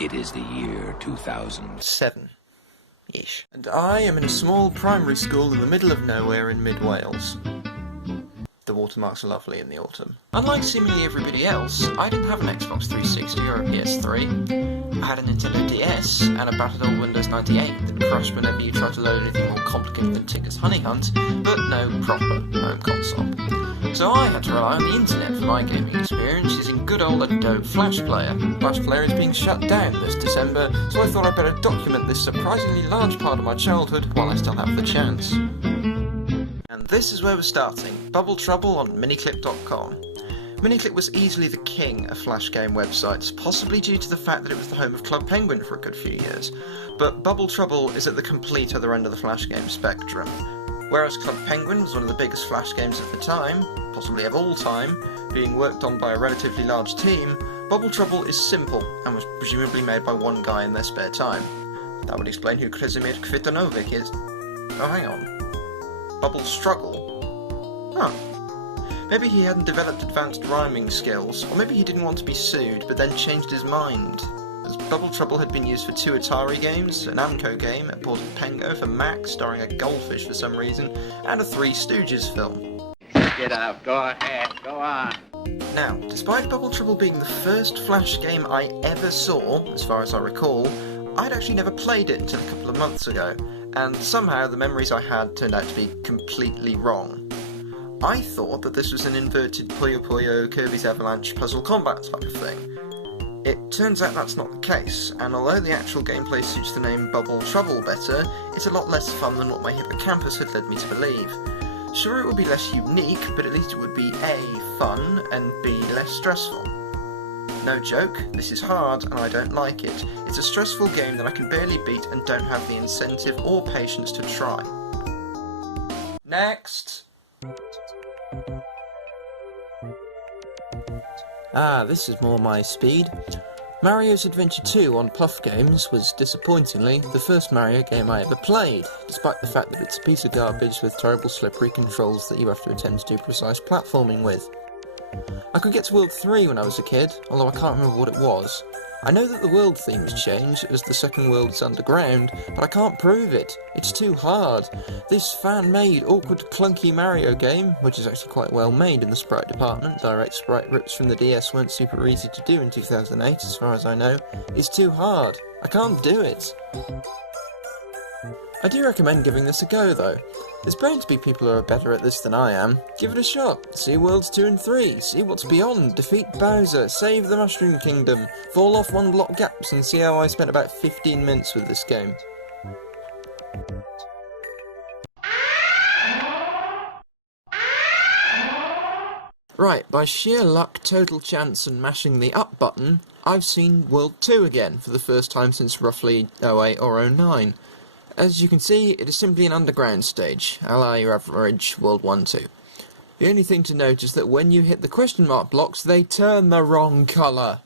It is the year 2007-ish. And I am in a small primary school in the middle of nowhere in mid-Wales. The watermarks are lovely in the autumn. Unlike seemingly everybody else, I didn't have an Xbox 360 or a PS3. I had a Nintendo DS and a battered old Windows 98 that crashed whenever you tried to load anything more complicated than Tigger's Honey Hunt, but no proper home console. So I had to rely on the internet for my gaming experience using good old Adobe Flash Player. Flash Player is being shut down this December, so I thought I'd better document this surprisingly large part of my childhood while I still have the chance. And this is where we're starting, Bubble Trouble on miniclip.com. Miniclip was easily the king of Flash game websites, possibly due to the fact that it was the home of Club Penguin for a good few years. But Bubble Trouble is at the complete other end of the Flash game spectrum. Whereas Club Penguin was one of the biggest Flash games of the time, possibly of all time, being worked on by a relatively large team, Bubble Trouble is simple and was presumably made by one guy in their spare time. That would explain who Krasimir Kvitanovic is. Oh, hang on. Bubble Struggle? Huh. Maybe he hadn't developed advanced rhyming skills, or maybe he didn't want to be sued, but then changed his mind. As Bubble Trouble had been used for 2 Atari games, an Amco game, a port of Pengo for Mac starring a goldfish for some reason, and a Three Stooges film. Get up, go ahead, go on. Now, despite Bubble Trouble being the first Flash game I ever saw, as far as I recall, I'd actually never played it until a couple of months ago, and somehow the memories I had turned out to be completely wrong. I thought that this was an inverted Puyo Puyo Kirby's Avalanche puzzle combat type of thing. It turns out that's not the case, and although the actual gameplay suits the name Bubble Trouble better, it's a lot less fun than what my hippocampus had led me to believe. Sure, it would be less unique, but at least it would be A, fun, and B, less stressful. No joke, this is hard and I don't like it. It's a stressful game that I can barely beat and don't have the incentive or patience to try. Next! This is more my speed. Mario's Adventure 2 on Puff Games was, disappointingly, the first Mario game I ever played, despite the fact that it's a piece of garbage with terrible slippery controls that you have to attempt to do precise platforming with. I could get to World 3 when I was a kid, although I can't remember what it was. I know that the world themes change, as the second world is underground, but I can't prove it. It's too hard. This fan-made, awkward, clunky Mario game, which is actually quite well made in the sprite department, direct sprite rips from the DS weren't super easy to do in 2008, as far as I know, is too hard. I can't do it. I do recommend giving this a go, though. There's bound to be people who are better at this than I am. Give it a shot. See Worlds 2 and 3. See what's beyond. Defeat Bowser. Save the Mushroom Kingdom. Fall off one-block gaps and see how I spent about 15 minutes with this game. Right, by sheer luck, total chance and mashing the up button, I've seen World 2 again for the first time since roughly 08 or 09. As you can see, it is simply an underground stage, a la your average World 1-2. The only thing to note is that when you hit the question mark blocks, they turn the wrong colour.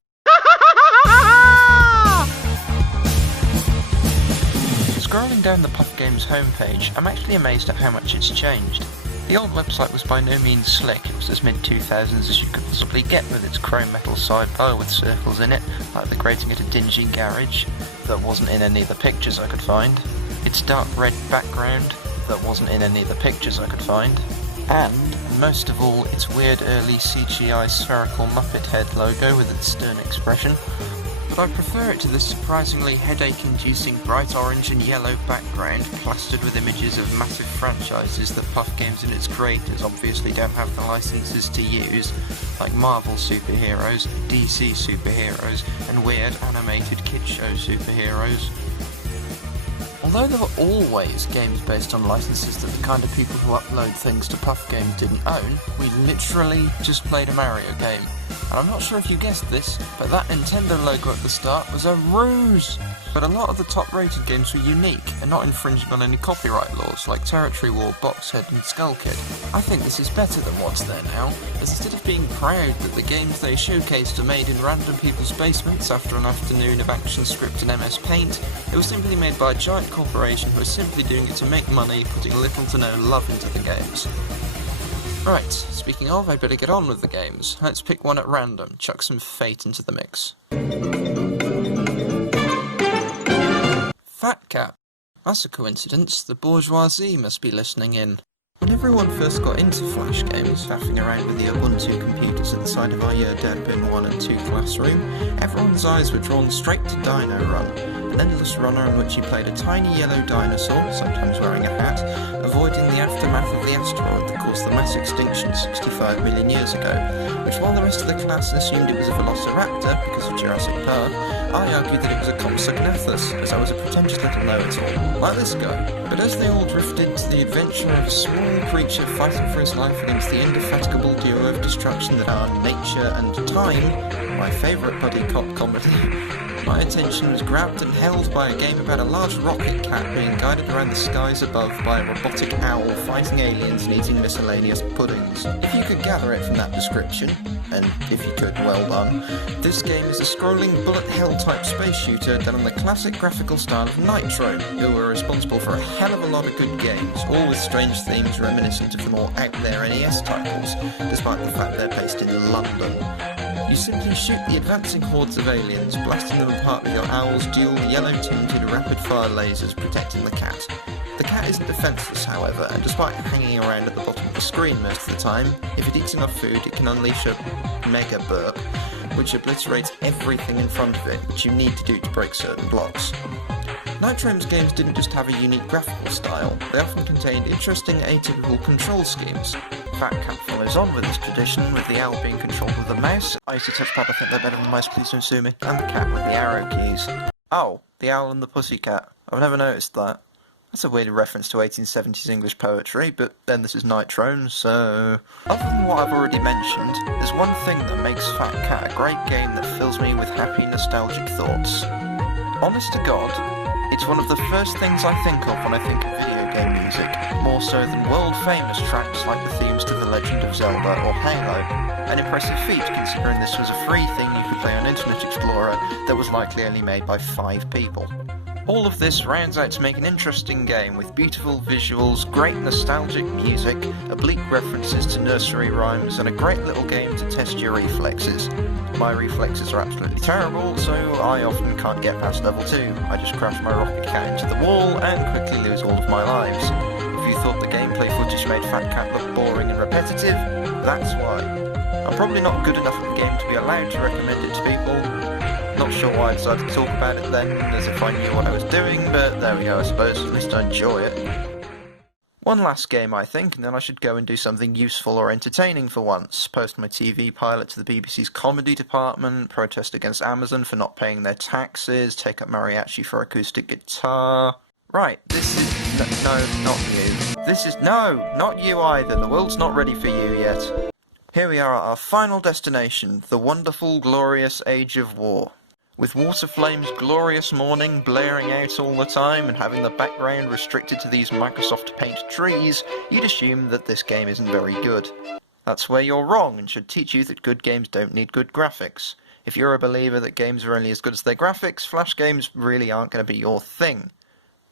Scrolling down the Puff Games homepage, I'm actually amazed at how much it's changed. The old website was by no means slick. It was as mid-2000s as you could possibly get, with its chrome metal sidebar with circles in it, like the grating at a dingy garage, that wasn't in any of the pictures I could find. Its dark red background, that wasn't in any of the pictures I could find. And, most of all, its weird early CGI spherical Muppet head logo with its stern expression. But I prefer it to the surprisingly headache-inducing bright orange and yellow background plastered with images of massive franchises that Puff Games and its creators obviously don't have the licenses to use, like Marvel superheroes, DC superheroes, and weird animated kid show superheroes. Although there were always games based on licenses that the kind of people who upload things to Puff Games didn't own, we literally just played a Mario game. And I'm not sure if you guessed this, but that Nintendo logo at the start was a ruse! But a lot of the top-rated games were unique, and not infringing on any copyright laws, like Territory War, Boxhead and Skull Kid. I think this is better than what's there now, as instead of being proud that the games they showcased are made in random people's basements after an afternoon of ActionScript and MS Paint, it was simply made by a giant corporation who was simply doing it to make money, putting little to no love into the games. Right, speaking of, I better get on with the games. Let's pick one at random, chuck some Fate into the mix. Fat Cat. That's a coincidence, the bourgeoisie must be listening in. When everyone first got into Flash games, faffing around with the Ubuntu computers at the side of our Year Deadbin 1 and 2 classroom, everyone's eyes were drawn straight to Dino Run, an endless runner in which you played a tiny yellow dinosaur, sometimes wearing a hat, avoiding the aftermath of the asteroid that caused the mass extinction 65 million years ago, which while the rest of the class assumed it was a velociraptor because of Jurassic Park, I argued that it was a Compsognathus, as I was a pretentious little know-it-all, like this guy. But as they all drifted to the adventure of a small creature fighting for his life against the indefatigable duo of destruction that are nature and time, my favourite buddy cop comedy, my attention was grabbed and held by a game about a large rocket cat being guided around the skies above by a robotic owl fighting aliens and eating miscellaneous puddings. If you could gather it from that description, and if you could, well done, this game is a scrolling bullet hell type space shooter done in the classic graphical style of Nitro, who were responsible for a hell of a lot of good games, all with strange themes reminiscent of the more out there NES titles, despite the fact they're based in London. You simply shoot the advancing hordes of aliens, blasting them apart with your owl's dual yellow-tinted rapid-fire lasers protecting the cat. The cat isn't defenceless, however, and despite hanging around at the bottom of the screen most of the time, if it eats enough food it can unleash a mega burp, which obliterates everything in front of it, which you need to do to break certain blocks. Nitro's games didn't just have a unique graphical style, they often contained interesting atypical control schemes. Fat Cat follows on with this tradition, with the owl being controlled with the mouse. I use the touchpad, I think they're better than mice, please don't sue me. And the cat with the arrow keys. Oh, the owl and the pussycat. I've never noticed that. That's a weird reference to 1870s English poetry, but then this is Nitrone, so... Other than what I've already mentioned, there's one thing that makes Fat Cat a great game that fills me with happy nostalgic thoughts. Honest to God, it's one of the first things I think of when I think of video game music, more so than world-famous tracks like the themes to The Legend of Zelda or Halo. An impressive feat considering this was a free thing you could play on Internet Explorer that was likely only made by 5 people. All of this rounds out to make an interesting game with beautiful visuals, great nostalgic music, oblique references to nursery rhymes, and a great little game to test your reflexes. My reflexes are absolutely terrible, so I often can't get past level 2. I just crash my rocket cat into the wall and quickly lose all of my lives. If you thought the gameplay footage made Fat Cat look boring and repetitive, that's why. I'm probably not good enough at the game to be allowed to recommend it to people. Not sure why I decided to talk about it then, as if I knew what I was doing, but there we go, I suppose, at least I enjoy it. One last game, I think, and then I should go and do something useful or entertaining for once. Post my TV pilot to the BBC's comedy department, protest against Amazon for not paying their taxes, take up mariachi for acoustic guitar... Right, this is... No, not you. This is... No, not you either, the world's not ready for you yet. Here we are at our final destination, the wonderful, glorious Age of War. With Water Flame's Glorious Morning blaring out all the time and having the background restricted to these Microsoft Paint trees, you'd assume that this game isn't very good. That's where you're wrong and should teach you that good games don't need good graphics. If you're a believer that games are only as good as their graphics, Flash games really aren't going to be your thing.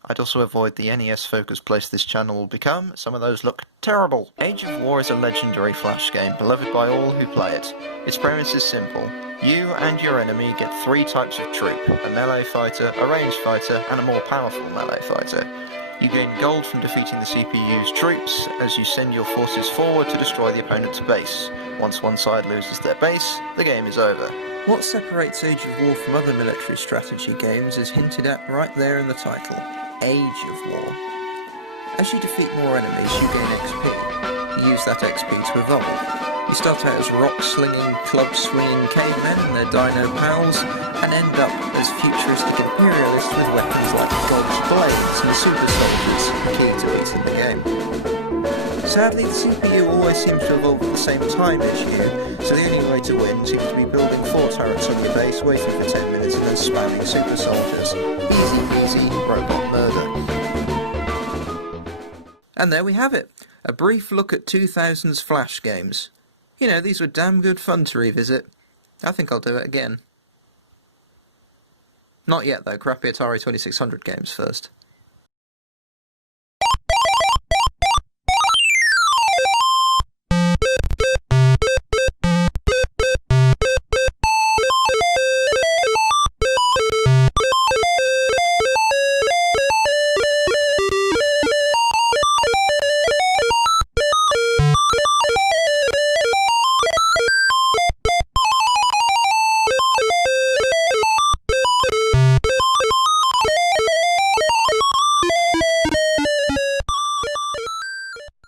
I'd also avoid the NES-focused place this channel will become, some of those look terrible. Age of War is a legendary Flash game, beloved by all who play it. Its premise is simple. You and your enemy get 3 types of troop, a melee fighter, a ranged fighter, and a more powerful melee fighter. You gain gold from defeating the CPU's troops, as you send your forces forward to destroy the opponent's base. Once one side loses their base, the game is over. What separates Age of War from other military strategy games is hinted at right there in the title. Age of War. As you defeat more enemies, you gain XP. You use that XP to evolve. You start out as rock-slinging, club-swinging cavemen and their dino pals, and end up as futuristic imperialists with weapons like dodged blades and super soldiers, key to beating the game. Sadly, the CPU always seems to evolve at the same time as you, so the only way to win seems to be building 4 turrets on your base, waiting for 10 minutes and then spamming super soldiers. Easy peasy, robot murder. And there we have it. A brief look at 2000's Flash games. You know, these were damn good fun to revisit. I think I'll do it again. Not yet though, crappy Atari 2600 games first.